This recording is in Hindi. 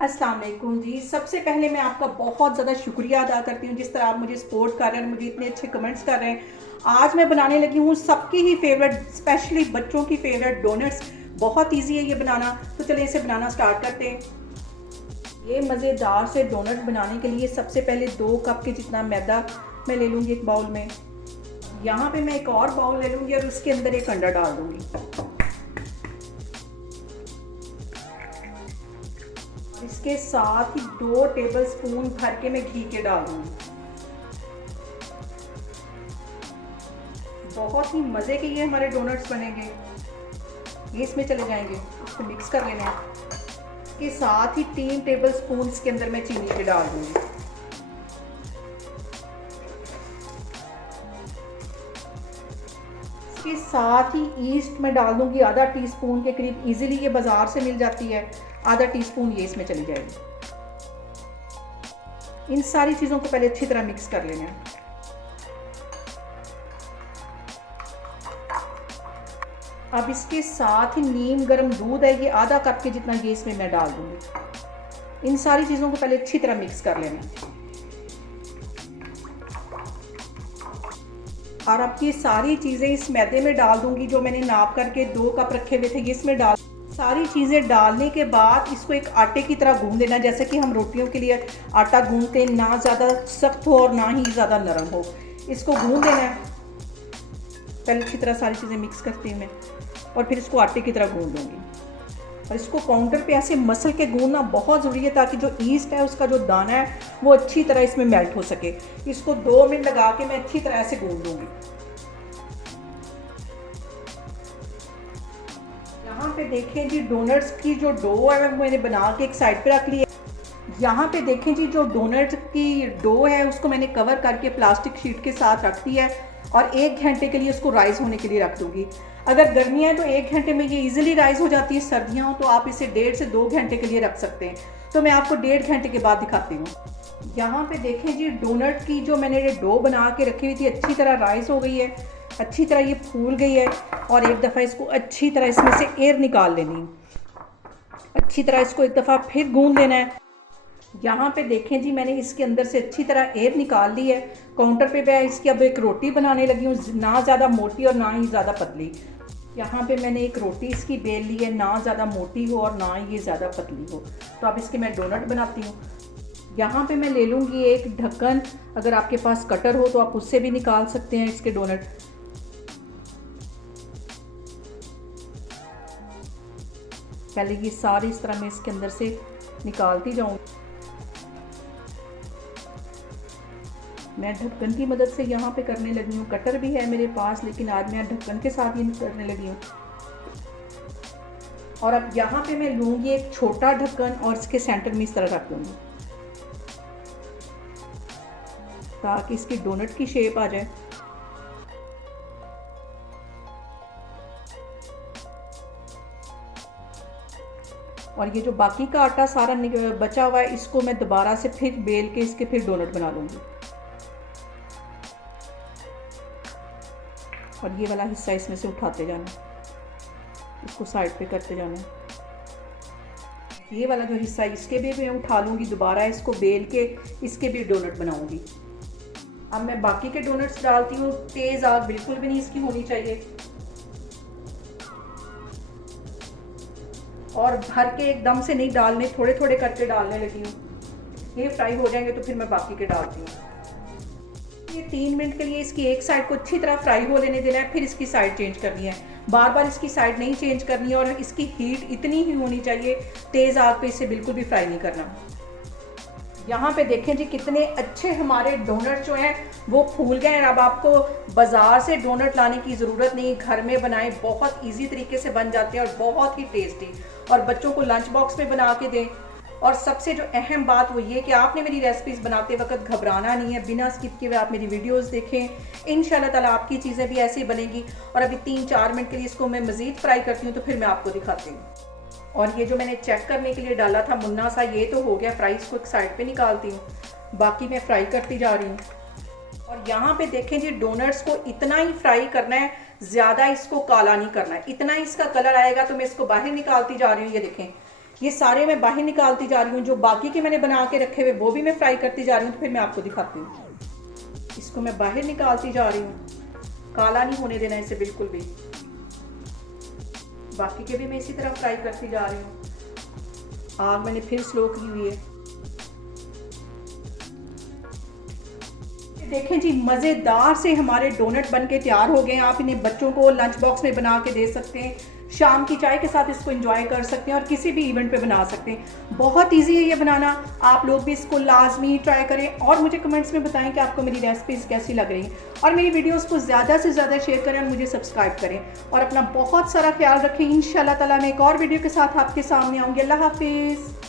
अस्सलाम वालेकुम जी। सबसे पहले मैं आपका बहुत ज़्यादा शुक्रिया अदा करती हूँ जिस तरह आप मुझे सपोर्ट कर रहे हैं, मुझे इतने अच्छे कमेंट्स कर रहे हैं। आज मैं बनाने लगी हूँ सबकी ही फेवरेट, स्पेशली बच्चों की फेवरेट डोनट्स। बहुत इजी है ये बनाना, तो चलिए इसे बनाना स्टार्ट करते हैं। ये मज़ेदार से डोनट बनाने के लिए सबसे पहले 2 कप के जितना मैदा मैं ले लूँगी एक बाउल में। यहाँ पे मैं एक और बाउल ले लूँगी और उसके अंदर एक अंडा डाल दूँगी। इसके साथ ही 2 टेबलस्पून भर के मैं घी के डाल दूंगी। बहुत ही मज़े के ये हमारे डोनट्स बनेंगे। ये इसमें चले जाएंगे, इसको मिक्स कर लेना है। इसके साथ ही 3 टेबलस्पून इसके अंदर मैं चीनी के डाल दूंगी। इसके साथ ही ईस्ट में डाल दूंगी आधा टीस्पून के करीब। इजीली ये बाजार से मिल जाती है। आधा टीस्पून ये इसमें चली जाएगी। इन सारी चीज़ों को पहले अच्छी तरह मिक्स कर लेना है। अब इसके साथ ही नीम गर्म दूध है, ये आधा कप के जितना ये इसमें मैं डाल दूंगी। इन सारी चीज़ों को पहले अच्छी तरह मिक्स कर लेना है। और अब ये सारी चीज़ें इस मैदे में डाल दूंगी जो मैंने नाप करके 2 कप रखे हुए थे, ये इसमें डाल। सारी चीज़ें डालने के बाद इसको एक आटे की तरह गूंद देना, जैसे कि हम रोटियों के लिए आटा गूंदते हैं, ना ज़्यादा सख्त हो और ना ही ज़्यादा नरम हो। इसको गूंद देना है पहले अच्छी तरह, सारी चीज़ें मिक्स करती हूँ मैं, और फिर इसको आटे की तरह गूंद दूँगी। और इसको काउंटर पे ऐसे मसल के गूंदना बहुत ज़रूरी है ताकि जो ईस्ट है उसका जो दाना है वो अच्छी तरह इसमें मेल्ट हो सके। इसको 2 मिनट लगा के मैं अच्छी तरह से गूंद दूँगी। यहाँ पे देखें जी, डोनट्स की जो डो है मैंने बना के एक साइड पे रख ली है। यहाँ पे देखें जी, जो डोनट की डो है उसको मैंने कवर करके प्लास्टिक शीट के साथ रख दी है और 1 घंटे के लिए उसको राइस होने के लिए रख दूँगी। अगर गर्मियाँ हैं तो 1 घंटे में ये इजीली राइस हो जाती है, सर्दियाँ हो तो आप इसे 1.5 से 2 घंटे के लिए रख सकते हैं। तो मैं आपको 1.5 घंटे के बाद दिखाती हूँ। यहाँ पे देखें जी, डोनट की जो मैंने ये डो बना के रखी हुई थी अच्छी तरह राइस हो गई है, अच्छी तरह ये फूल गई है। और एक दफ़ा इसको अच्छी तरह इसमें से एयर निकाल लेनी, अच्छी तरह इसको एक दफ़ा फिर गूंद लेना है। यहाँ पे देखें जी, मैंने इसके अंदर से अच्छी तरह एयर निकाल ली है। काउंटर पे मैं इसकी अब एक रोटी बनाने लगी हूँ, ना ज़्यादा मोटी और ना ही ज़्यादा पतली। यहाँ पे मैंने एक रोटी इसकी बेल ली है, ना ज़्यादा मोटी हो और ना ही ज़्यादा पतली हो। तो अब इसके मैं डोनट बनाती हूँ। यहाँ पे मैं ले लूँगी एक ढक्कन, अगर आपके पास कटर हो तो आप उससे भी निकाल सकते हैं इसके डोनट। पहले ये सारी इस तरह मैं इसके अंदर से निकालती जाऊँगी। मैं ढक्कन की मदद से यहाँ पे करने लगी हूँ। कटर भी है मेरे पास, लेकिन आज मैं ढक्कन के साथ ही करने लगी हूँ। और अब यहाँ पे मैं लूँगी एक छोटा ढक्कन और इसके सेंटर में इस तरह रख दूँगी ताकि इसकी डोनट की शेप आ जाए। और ये जो बाकी का आटा सारा बचा हुआ है, इसको मैं दोबारा से फिर बेल के इसके फिर डोनट बना लूँगी। और ये वाला हिस्सा इसमें से उठाते जाना, इसको साइड पे करते जाना। ये वाला जो हिस्सा इसके भी मैं उठा लूँगी, दोबारा इसको बेल के इसके भी डोनट बनाऊँगी। अब मैं बाकी के डोनट्स डालती हूँ। तेज़ आग बिल्कुल भी नहीं इसकी होनी चाहिए, और भर के एकदम से नहीं डालने, थोड़े थोड़े करके डालने लगी हूँ। ये फ्राई हो जाएंगे तो फिर मैं बाकी के डालती हूँ। ये 3 मिनट के लिए इसकी एक साइड को अच्छी तरह फ्राई हो लेने देना है, फिर इसकी साइड चेंज करनी है। बार बार इसकी साइड नहीं चेंज करनी है, और इसकी हीट इतनी ही होनी चाहिए, तेज़ आग पे इसे बिल्कुल भी फ्राई नहीं करना। यहाँ पे देखें जी, कितने अच्छे हमारे डोनट जो हैं वो फूल गए हैं। अब आपको बाज़ार से डोनट लाने की ज़रूरत नहीं, घर में बनाएं, बहुत इजी तरीके से बन जाते हैं और बहुत ही टेस्टी। और बच्चों को लंच बॉक्स में बना के दें। और सबसे जो अहम बात वो ये कि आपने मेरी रेसिपीज़ बनाते वक्त घबराना नहीं है, बिना स्किप किए हुए आप मेरी वीडियोस देखें। इंशाल्लाह ताला आपकी चीज़ें भी ऐसे ही बनेगी। और अभी 3-4 मिनट के लिए इसको मैं मज़ीद फ्राई करती हूँ, तो फिर मैं आपको दिखाती हूँ। और ये जो मैंने चेक करने के लिए डाला था मुन्ना सा, ये तो हो गया फ्राई। इसको एक साइड पे निकालती हूँ, बाकी मैं फ्राई करती जा रही हूँ। और यहाँ पे देखें जी, डोनट्स को इतना ही फ्राई करना है, ज़्यादा इसको काला नहीं करना है। इतना ही इसका कलर आएगा तो मैं इसको बाहर निकालती जा रही हूँ। ये देखें, ये सारे मैं बाहर निकालती जा रही हूँ। जो बाकी के मैंने बना के रखे हुए वो भी मैं फ्राई करती जा रही हूँ, तो फिर मैं आपको दिखाती हूँ। इसको मैं बाहर निकालती जा रही हूँ, काला नहीं होने देना इसे बिल्कुल भी। बाकी के भी मैं इसी तरह फ्राई करती जा रही हूँ। आग मैंने फिर स्लो की हुई है। देखें जी, मज़ेदार से हमारे डोनट बन के तैयार हो गए हैं। आप इन्हें बच्चों को लंच बॉक्स में बना के दे सकते हैं, शाम की चाय के साथ इसको एंजॉय कर सकते हैं और किसी भी इवेंट पे बना सकते हैं। बहुत इजी है ये बनाना, आप लोग भी इसको लाजमी ट्राई करें और मुझे कमेंट्स में बताएं कि आपको मेरी रेसिपीज़ कैसी लग रही हैं। और मेरी वीडियोस को ज़्यादा से ज़्यादा शेयर करें और मुझे सब्सक्राइब करें और अपना बहुत सारा ख्याल रखें। इंशाल्लाह ताला मैं एक और वीडियो के साथ आपके सामने आऊँगी। अल्लाह हाफिज़।